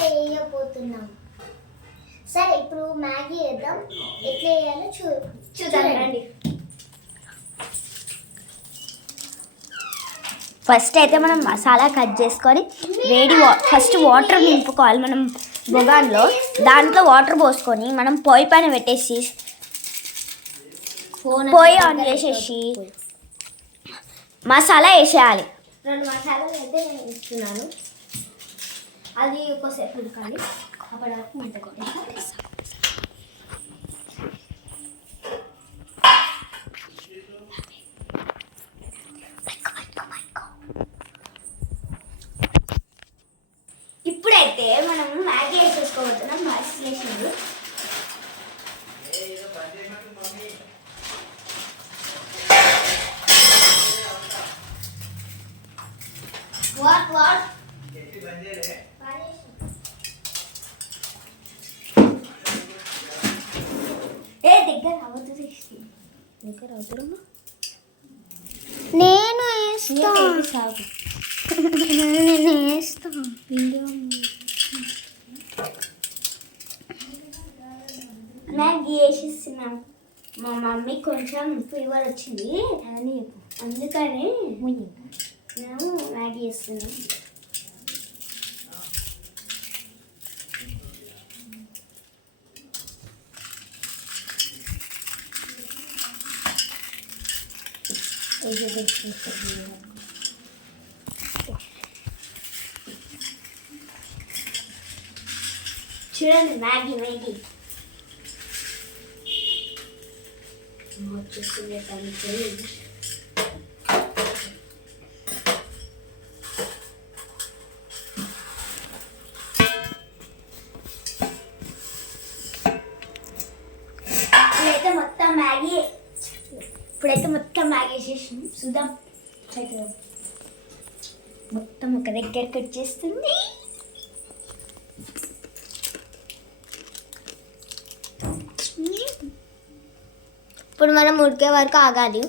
వేయబోతున్నాం. సరే ఇప్పుడు మ్యాగీ వేద్దాం. ఎట్లా వేయాలో చూద్దాం రండి. ఫస్ట్ అయితే మనం మసాలా కట్ చేసుకొని ఫస్ట్ వాటర్ నింపుకోవాలి మనం బొగాన్లో. దాంట్లో వాటర్ పోసుకొని మనం పొయ్యి పైన పెట్టేసి పొయ్యి ఆన్ చేసేసి మసాలా వేసేయాలి. 2 మసాలాలు అయితే నేను ఇస్తున్నాను. అది ఒకసేపు ఉడకాలి. అప్పటి వరకు మంట కొట్టేసి ఇప్పుడైతే మనం మ్యాగీ వేసేసుకోబోతున్నాం. వేసేసింది వాట్ దగ్గర అవుతుంది. దగ్గర అవుతారమ్మా. నేను వేస్తాను. నేను వేస్తాను. మ్యాగీ వేసేస్తున్నాం. మా మమ్మీ కొంచెం ఫీవర్ వచ్చింది అని అందుకని మేము మ్యాగీ వేస్తున్నాం. చూడండి మ్యాగీ వచ్చేస్తుంది. ఇప్పుడైతే మొత్తం మ్యాగీ వేసేసి చూద్దాం. మొత్తం ఒక దగ్గరికి వచ్చేస్తుంది. ఇప్పుడు మనం ఉడికే వరకు ఆగాలి.